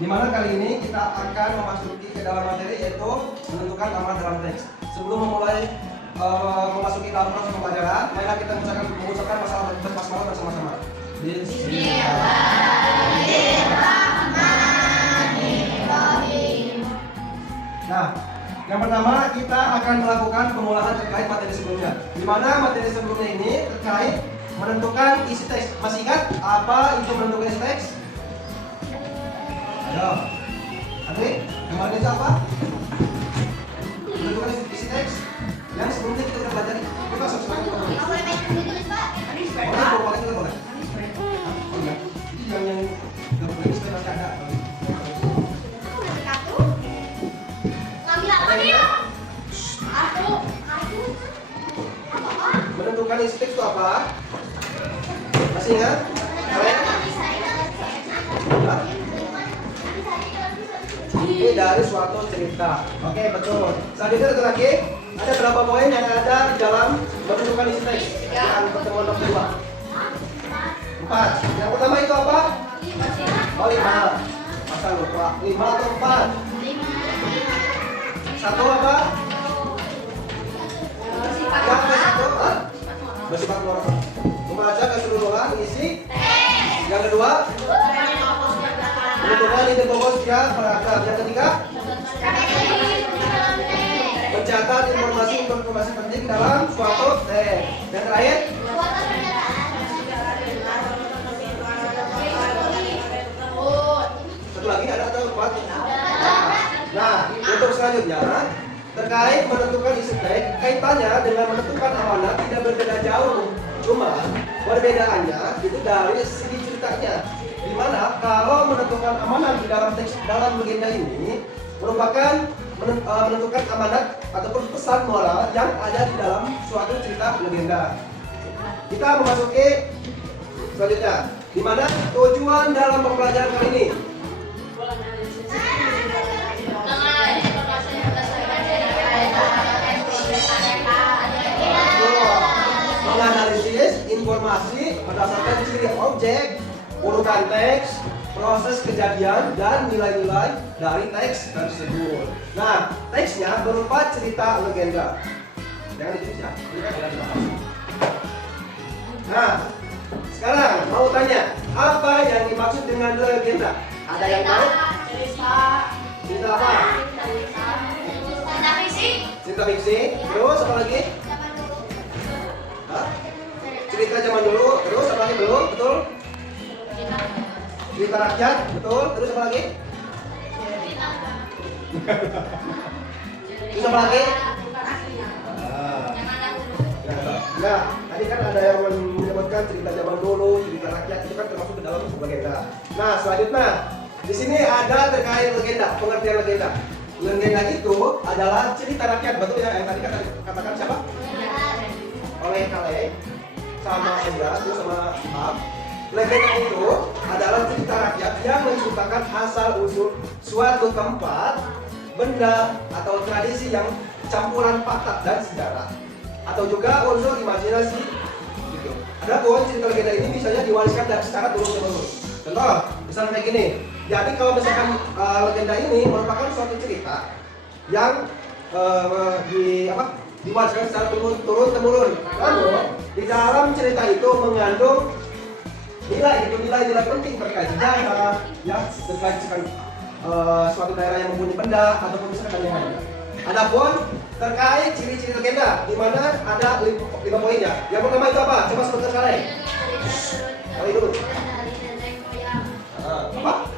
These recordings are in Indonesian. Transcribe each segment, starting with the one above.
Dimana kali ini kita akan memasuki ke dalam materi, yaitu menentukan amanat dalam teks. Sebelum memulai memasuki dalam proses pembelajaran, marilah kita mengucapkan masalah basmalah bersama-sama. Bismillahirrahmanirrahim. Nah, yang pertama kita akan melakukan pengolahan terkait materi sebelumnya. Di mana materi sebelumnya ini terkait menentukan isi teks. Masih ingat apa itu menentukan isi teks? Ayo, Andri, kemarin itu apa? Menentukan isi teks yang sebelumnya kita sudah pelajari. Kita masuk sekarang kita boleh. Boleh main ditulis, Pak. Boleh, kita boleh. Oh iya, itu yang nggak boleh supaya masih ada. Ngambil apa nih? Aku. Menentukan isi teks itu apa? Masih ingat? Kalian? Ini dari suatu cerita. Oke, betul. Selanjutnya satu lagi, ada berapa poin yang ada di dalam menentukan isi teks? Yang pertemuan nomor 2. 4. Yang pertama itu apa? Oh, 5. Masa lupa? 5 atau 4? 1 apa? Yang ke-1 bersifat normal. Membaca keseluruhan isi. Yang kedua, menentukan ide pokok setiap paragraf. Yang ketiga, mencatat informasi penting dalam suatu teks. Yang terakhir, satu lagi ada atau 4? Nah, untuk selanjutnya terkait menentukan isi teks, kaitannya dengan menentukan amanat tidak berbeda jauh. Cuma perbedaannya itu dari segi ceritanya. Dimana kalau menentukan amanat di dalam teks dalam legenda ini merupakan menentukan amanat ataupun pesan moral yang ada di dalam suatu cerita legenda. Kita memasuki selanjutnya, dimana tujuan dalam pembelajaran kali ini menganalisis informasi berdasarkan ciri objek, urutan teks, proses kejadian, dan nilai-nilai dari teks tersebut. Nah, teksnya berupa cerita legenda. Jangan ditulis ya. Nah, sekarang mau tanya, apa yang dimaksud dengan legenda? Ada yang tahu? Cerita apa? Cerita fiksi. Terus apa lagi? Hah? Cerita zaman dulu. Terus apa lagi? Belum? Betul? Cerita rakyat, betul. Terus apa lagi? Terus apa lagi? Ya, tadi kan ada yang menyebutkan cerita zaman dulu, cerita rakyat, itu kan termasuk ke dalam legenda. Nah, selanjutnya di sini ada terkait legenda, pengertian legenda. Legenda itu adalah cerita rakyat, betul ya? Yang tadi katakan siapa? Oleh Kale, sama Enda, itu sama Ab. Legenda itu adalah cerita rakyat yang menceritakan asal-usul suatu tempat, benda, atau tradisi yang campuran fakta dan sejarah, atau juga unsur imajinasi. Gitu. Adapun cerita legenda ini misalnya diwariskan dari secara turun-temurun. Contoh, misalnya kayak gini. Jadi kalau misalkan legenda ini merupakan suatu cerita yang diwariskan secara turun-temurun. Lalu di dalam cerita itu mengandung nilai penting terkait sejarah, ya, terkait suatu daerah yang mempunyai benda ataupun misalkan yang lainnya. Adapun terkait ciri-ciri legenda, di mana ada 5 poinnya. Yang pertama itu apa? Coba sebutkan kalian. Kali dulu. Apa?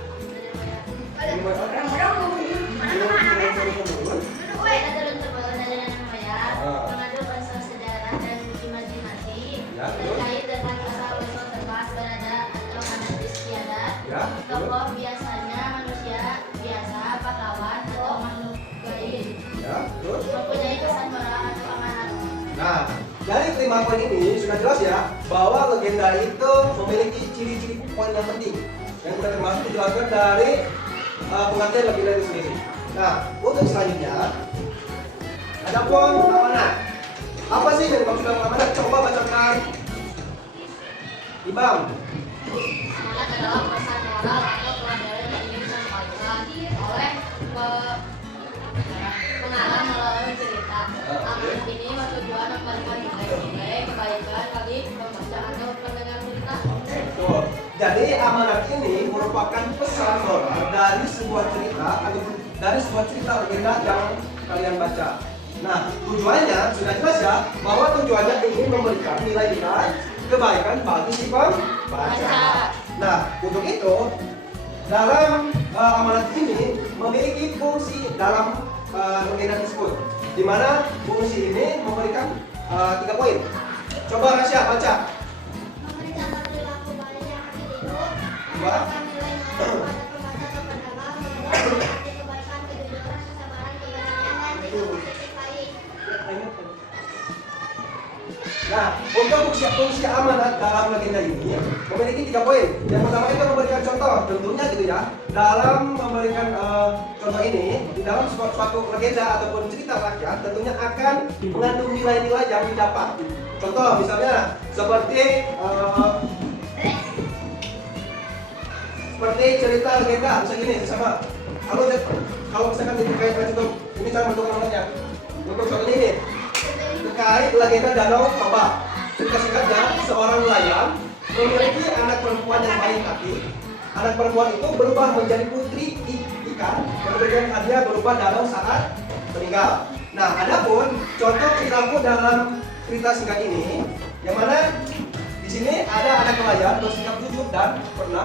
Tokoh biasanya manusia biasa, pahlawan, atau makhluk gaib. Ya, terus? Mempunyai kesan moral atau amanat. Nah, dari 5 poin ini sudah jelas ya bahwa legenda itu memiliki ciri-ciri poin yang penting yang sudah termasuk dijelaskan dari pengertian legenda itu sendiri. Nah, untuk selanjutnya ada poin amanat. Apa sih yang dimaksud dengan amanat? Coba bacakan. Imam. Amanat adalah pesan moral atau pelajaran yang ingin disampaikan mengarang melalui cerita. Amanat ini bertujuan memberikan nilai-nilai kebaikan bagi pembaca atau pendengar cerita. Betul. Jadi amanat ini merupakan pesan moral dari sebuah cerita atau dari sebuah cerita legenda yang kalian baca. Nah, tujuannya sudah jelas ya, bahwa tujuannya ingin memberikan nilai-nilai kebaikan bagi si pembaca. Nah, untuk itu dalam amanat ini memiliki fungsi dalam legenda tersebut, di mana fungsi ini memberikan 3 poin. Coba Rasya baca. Memberikan perilaku baik yang hidup, Dua. memberikan nilai-nilai kepada pembaca atau pendengar, memberikan arti kebaikan, kejujuran, kesabaran, keberanian, dan sikap positif lain. Nah, untuk fungsi amanat dalam legenda ini memiliki 3 poin. Yang pertama itu memberikan contoh, tentunya gitu ya. Dalam memberikan contoh ini, di dalam suatu legenda ataupun cerita rakyat, tentunya akan mengandung nilai-nilai yang didapat. Contoh misalnya seperti cerita legenda, misalnya gini, sama. Kalau misalkan dikaitkan contoh, ini cara bentuk amanatnya. Untuk soal ini nih, terkait legenda Danau Toba. Cerita singkatnya, seorang nelayan memiliki anak perempuan yang baik hati. Anak perempuan itu berubah menjadi putri ikan dan memberikan hadiah berupa danau saat meninggal. Nah, adapun contoh perilaku dalam cerita singkat ini, yang mana di sini ada anak nelayan bersikap jujur dan penuh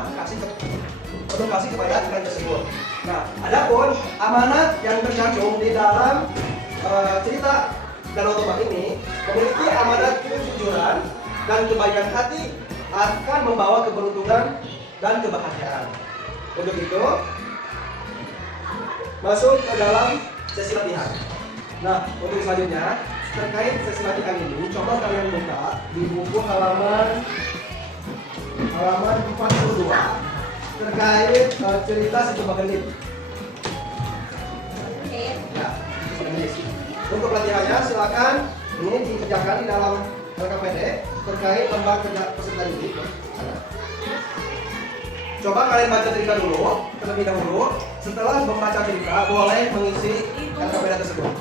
kasih kepada ikan tersebut. Nah, adapun amanat yang tercantum di dalam cerita Danau Toba ini memiliki amanat kejujuran dan kebaikan hati akan membawa keberuntungan dan kebahagiaan. Untuk itu, masuk ke dalam sesi latihan. Nah, untuk selanjutnya terkait sesi latihan ini, coba kalian buka di buku halaman 42 terkait cerita secoba genit. Ya, untuk latihannya silakan ini dikerjakan di dalam LKPD terkait lembar kerja peserta didik. Coba kalian baca cerita dulu terlebih dahulu. Setelah membaca cerita, boleh mengisi LKPD tersebut.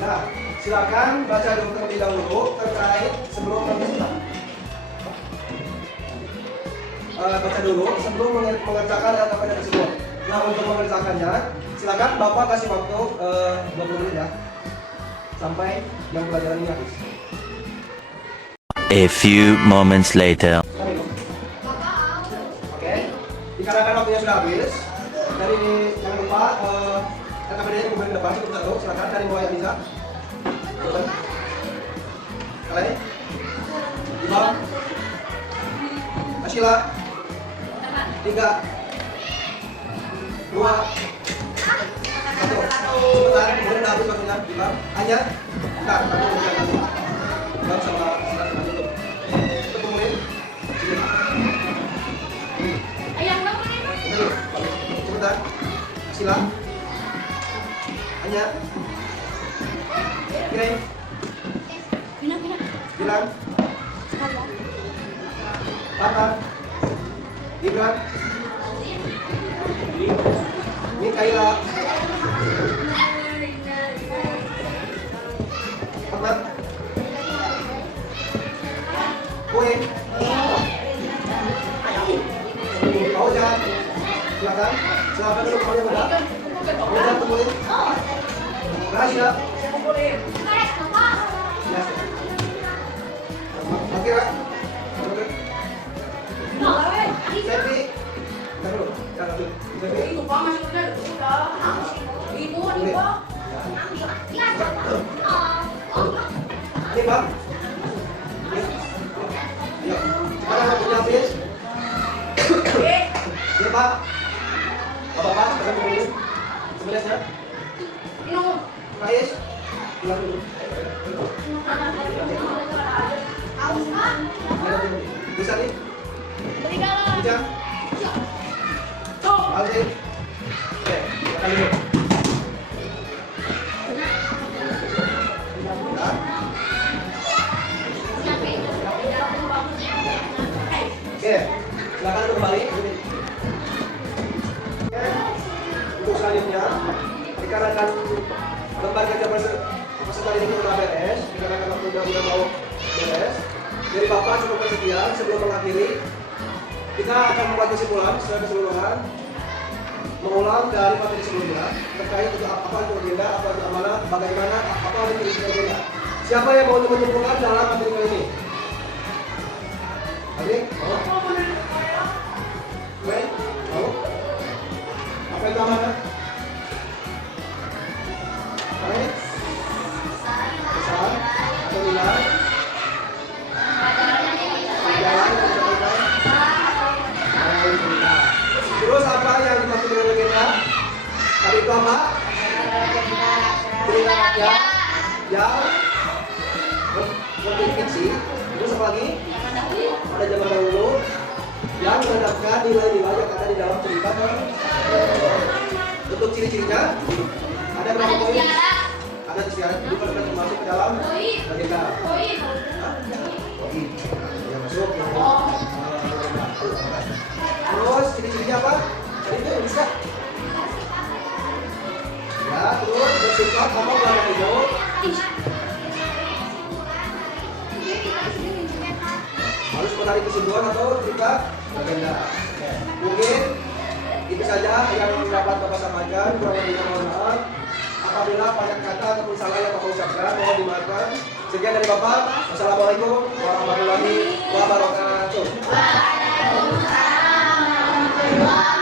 Nah, silakan baca dulu terlebih dahulu terkait sebelum mengerjakan. Baca dulu sebelum mengerjakan LKPD tersebut. Nah, untuk mengerjakannya, silakan Bapak kasih waktu 20 menit ya, sampai jam pelajaran ini habis. A few moments later. Oke, dikarenakan waktunya sudah habis, dari jangan lupa LKPD-nya kemudian depan satu, silakan dari bawah yang bisa. Kalian, Imam, Ashila, 3, 2, 1. Sebentar, kemudian habis waktunya. Imam, Anya, bentar, kamu bisa nanti. Imam sama Ashila sama tutup. Tutup kemudian. Ayang dong ini. Sebentar, Ashila, Anya, Kirim, Bilang, Tata, Gibran, Mikaela, Ahmad, Kue, Fauzan, silakan dulu kalau yang udah. Fauzan kumpulin. Rasya. Ya. Oke, Pak. Oke. Sepi. Bentar dulu. Jangan dulu. Sepi. Boleh. Ini, Pak. Ya. Sekarang waktunya habis. Ini, Pak. Bapak, sekarang kemudian. Sebenarnya. Rais. Ulang dulu. Bisa nih? Bisa? Aldi. Oke, silakan dulu. Oke, silakan kembali. Oke, untuk selanjutnya dikarenakan lembar kerja peserta ini sudah beres, dikarenakan waktu udah mau beres. Dari Bapak cukup sekian. Sebelum mengakhiri, kita akan membuat kesimpulan secara keseluruhan, mengulang dari materi sebelumnya terkait untuk apa itu agenda, apa itu amanah, bagaimana, apa itu agenda. Siapa yang mau menyimpulkan dalam materi kali ini? Adik, mau? Baik, mau? Apa itu amanah? Baik, besar atau nilai? Terus apa yang dimaksud dengan legenda? Tadi itu apa? Cerita rakyat yang berfiksi. Terus apa lagi? Pada zaman dahulu yang menanamkan nilai-nilai yang ada di dalam cerita. Untuk ciri-cirinya ada berapa poin? Ada sekian. Bukan termasuk ke dalam legenda. Poin. Ya masuk. Terus ciri-cirinya apa? Tadi itu bisa. Ya, terus bersifat apa warna hijau? Harus menarik kesimpulan atau cerita agenda. Mungkin itu saja yang dapat Bapak sampaikan. Kurang lebihnya mohon maaf. Apabila banyak kata ataupun salah yang Bapak ucapkan, mohon dimaafkan. Sekian dari Bapak. Wassalamualaikum warahmatullahi wabarakatuh. Waalaikumsalam warahmatullahi wabarakatuh.